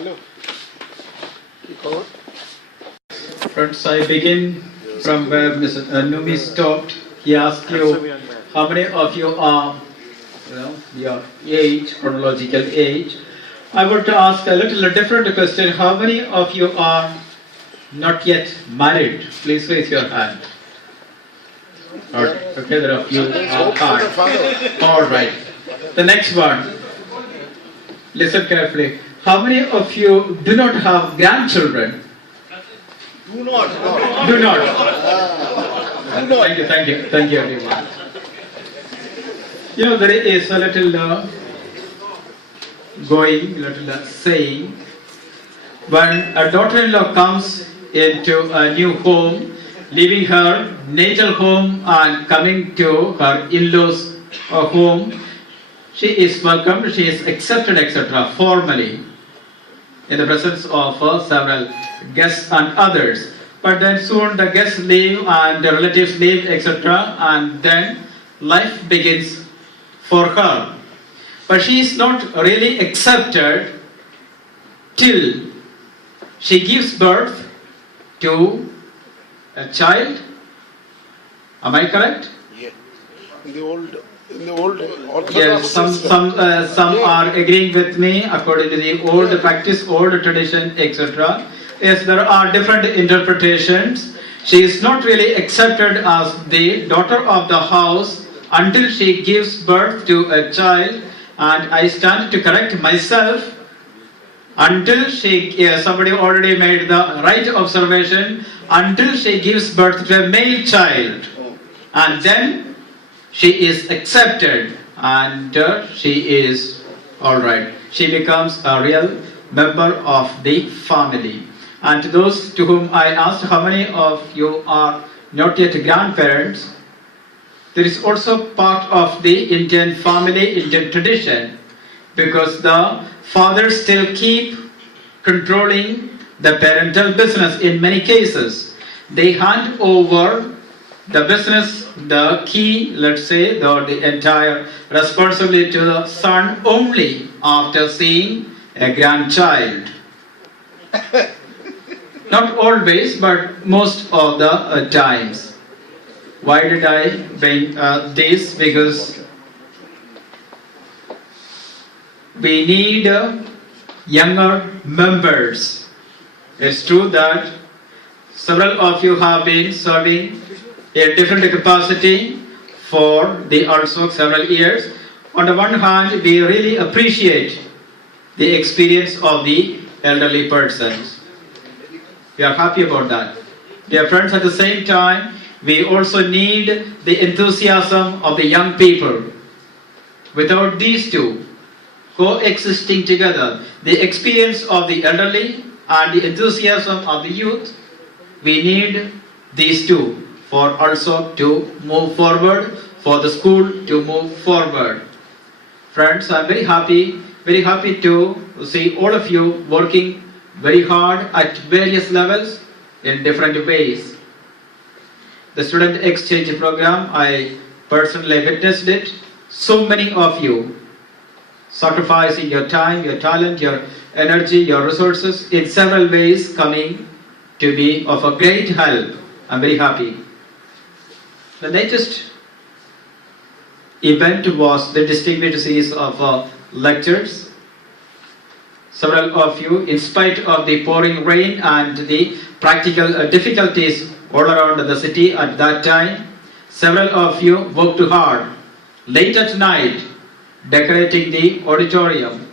Hello. Friends, I begin from where Mr. Numi stopped. He asked you, how many of you are, your age, chronological age. I want to ask a little different question. How many of you are not yet married? Please raise your hand. Okay, there are a few. All right. The next one. Listen carefully. How many of you do not have grandchildren? Do not. Do not. Thank you everyone. There is a little saying, when a daughter-in-law comes into a new home, leaving her natal home and coming to her in-laws' home, she is welcomed, she is accepted, etc., formally, in the presence of several guests and others. But then soon the guests leave and the relatives leave, etc., and then life begins for her. But she is not really accepted till she gives birth to a child. Am I correct? Yeah. In the old Orthodox. Yes, some are agreeing with me according to the old practice, old tradition, etc. Yes, there are different interpretations. She is not really accepted as the daughter of the house until she gives birth to a child, and I stand to correct myself. Until somebody already made the right observation, until she gives birth to a male child, and then she is accepted, and she is alright. She becomes a real member of the family. And to those to whom I asked, how many of you are not yet grandparents, there is also part of the Indian family, Indian tradition, because the fathers still keep controlling the parental business in many cases. They hand over the business, the key, let's say, the entire responsibility to the son only after seeing a grandchild. Not always, but most of the times. Why did I bring this? Because we need younger members. It's true that several of you have been serving in different capacity for the ALSOC several years. On the one hand, we really appreciate the experience of the elderly persons. We are happy about that. Dear friends, at the same time, we also need the enthusiasm of the young people. Without these two coexisting together, the experience of the elderly and the enthusiasm of the youth, we need these two for ALSOC to move forward, for the school to move forward. Friends, I'm very happy to see all of you working very hard at various levels in different ways. The student exchange program, I personally witnessed it. So many of you sacrificing your time, your talent, your energy, your resources in several ways coming to be of a great help. I'm very happy. The latest event was the distinguished series of lectures. Several of you, in spite of the pouring rain and the practical difficulties all around the city at that time, several of you worked hard, late at night, decorating the auditorium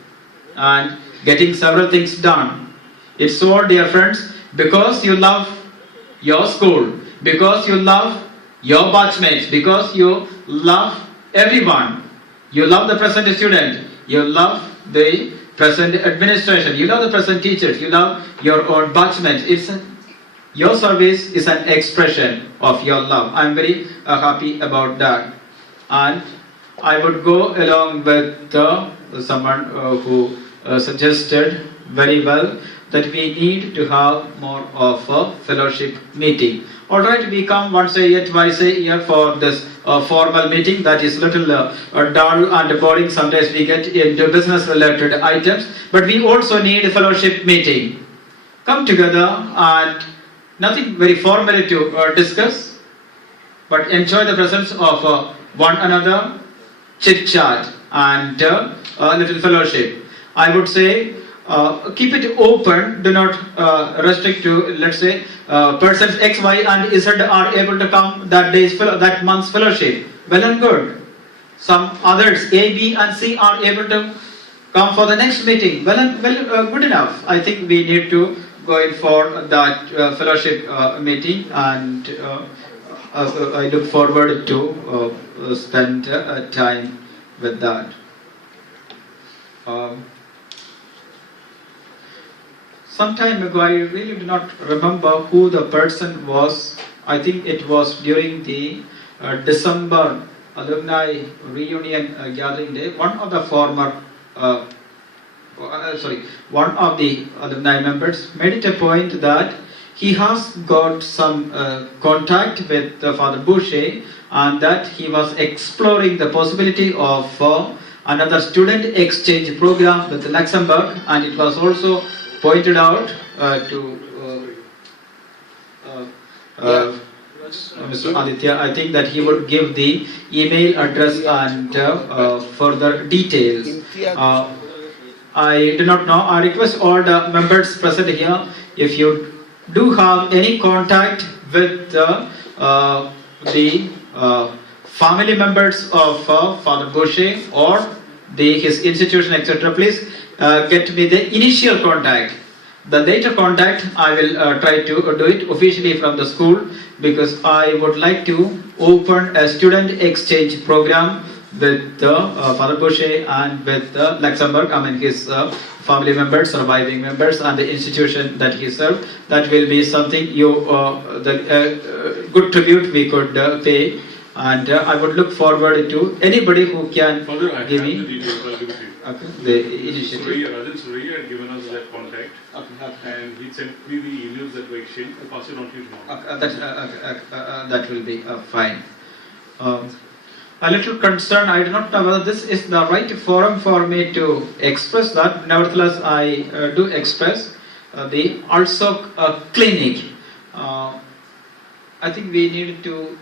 and getting several things done. It's all, dear friends, because you love your school, because you love your batchmates, because you love everyone. You love the present student, you love the present administration, you love the present teachers, you love your own batchmates. Your service is an expression of your love. I'm very happy about that. And I would go along with someone who suggested very well that we need to have more of a fellowship meeting. Alright, we come once a year, twice a year for this formal meeting that is little dull and boring. Sometimes we get into business related items, but we also need a fellowship meeting. Come together and nothing very formally to discuss, but enjoy the presence of one another, chit chat and a little fellowship. I would say keep it open, do not restrict to, let's say, persons X, Y and Z are able to come that month's fellowship. Well and good. Some others, A, B and C are able to come for the next meeting. Good enough. I think we need to go in for that fellowship meeting, and I look forward to spend time with that. Some time ago, I really do not remember who the person was. I think it was during the December alumni reunion gathering day. One of the alumni members made it a point that he has got some contact with Father Boucher, and that he was exploring the possibility of another student exchange program with Luxembourg, and it was also pointed out to Mr. Aditya, I think that he would give the email address and further details. I do not know. I request all the members present here, if you do have any contact with the family members of Father Boucher or his institution, etc., please get me the initial contact. The later contact, I will try to do it officially from the school, because I would like to open a student exchange program with Father Boucher and with Luxembourg, his family members, surviving members, and the institution that he served. That will be something good tribute we could pay, and I would look forward to anybody who can give me the initiative. Rajan Surya had given us that contact, and he sent me the emails that were exchanged. I'll pass it on to you tomorrow. That will be fine. A little concerned, I do not know whether this is the right forum for me to express that. Nevertheless, I do express the ALSOC clinic. I think we need to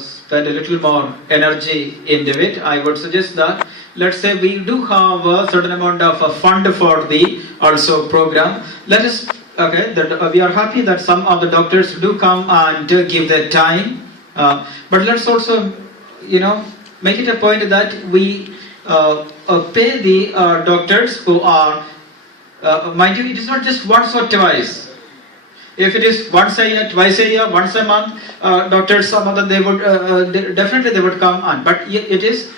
spend a little more energy into it. I would suggest that, let's say we do have a certain amount of a fund for the ALSOC program. Let us, we are happy that some of the doctors do come and give their time. But let's also, make it a point that we pay the doctors who are, mind you, it is not just once or twice. If it is once a year, twice a year, once a month, doctors, some of them, they would definitely they would come on. But it is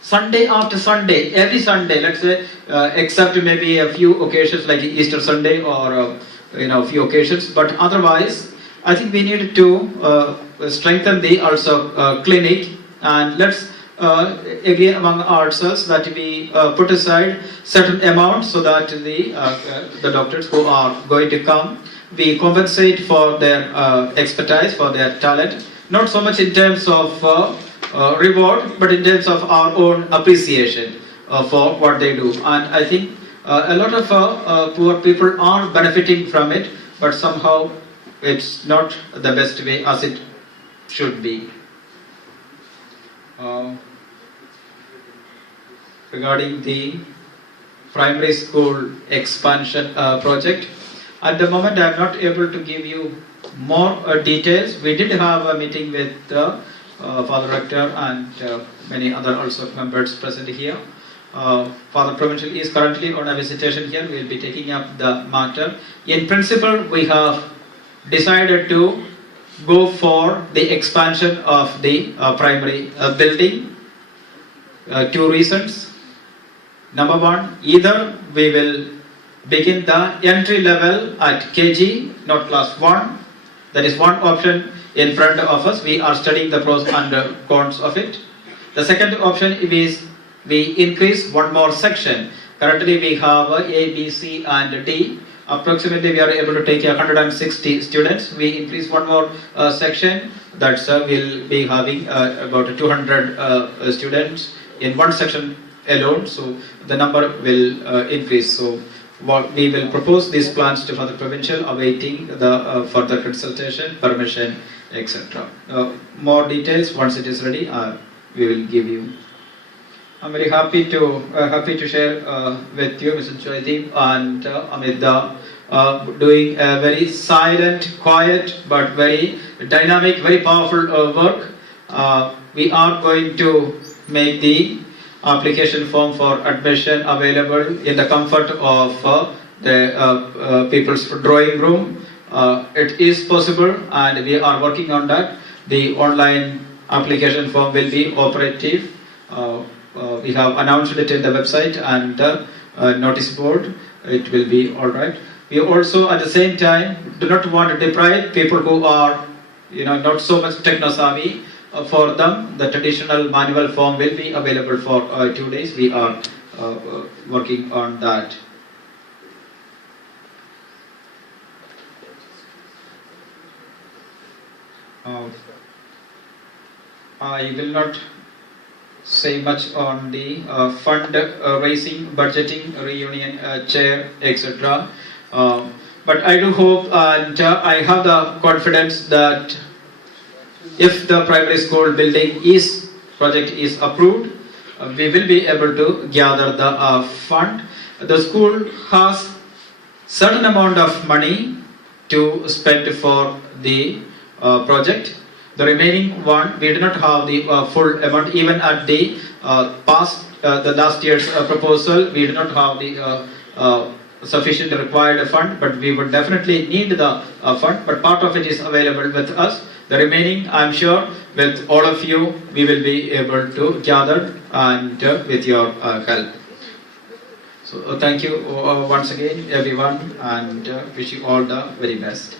Sunday after Sunday, every Sunday, let's say, except maybe a few occasions like Easter Sunday or a few occasions. But otherwise, I think we need to strengthen the ALSOC clinic, and let's agree among ourselves that we put aside certain amount so that the doctors who are going to come, we compensate for their expertise, for their talent, not so much in terms of reward, but in terms of our own appreciation for what they do. And I think a lot of poor people are benefiting from it, but somehow it's not the best way as it should be. Regarding the primary school expansion project, at the moment I am not able to give you more details. We did have a meeting with Father Rector and many other ALSOC members present here. Father Provincial is currently on a visitation here. We will be taking up the matter. In principle, we have decided to go for the expansion of the primary building. Two reasons. Number one, either we will begin the entry level at KG, not class 1. That is one option in front of us. We are studying the pros and cons of it. The second option is we increase one more section. Currently we have A, B, C and D. Approximately we are able to take 160 students. We increase one more section, that will be having about 200 students in one section alone, so the number will increase. So what we will propose these plans to for the provincial, awaiting the further consultation, permission, etc. More details once it is ready, we will give you. I'm very happy to share with you, Mr. Joydeep and Amit, doing a very silent, quiet, but very dynamic, very powerful work. We are going to make the application form for admission available in the comfort of the people's drawing room. It is possible, and we are working on that. The online application form will be operative. We have announced it in the website and notice board. It will be all right. We also, at the same time, do not want to deprive people who are, not so much techno-savvy. For them, the traditional manual form will be available for 2 days. We are working on that. I will not say much on the fund raising, budgeting, reunion chair, etc. But I do hope and I have the confidence that if the primary school building project is approved, we will be able to gather the fund. The school has certain amount of money to spend for the project. The remaining one, we do not have the full amount. Even at the the last year's proposal, we do not have the sufficient required fund, but we would definitely need the fund. But part of it is available with us. The remaining, I'm sure, with all of you, we will be able to gather and with your help. So thank you once again, everyone, and wish you all the very best.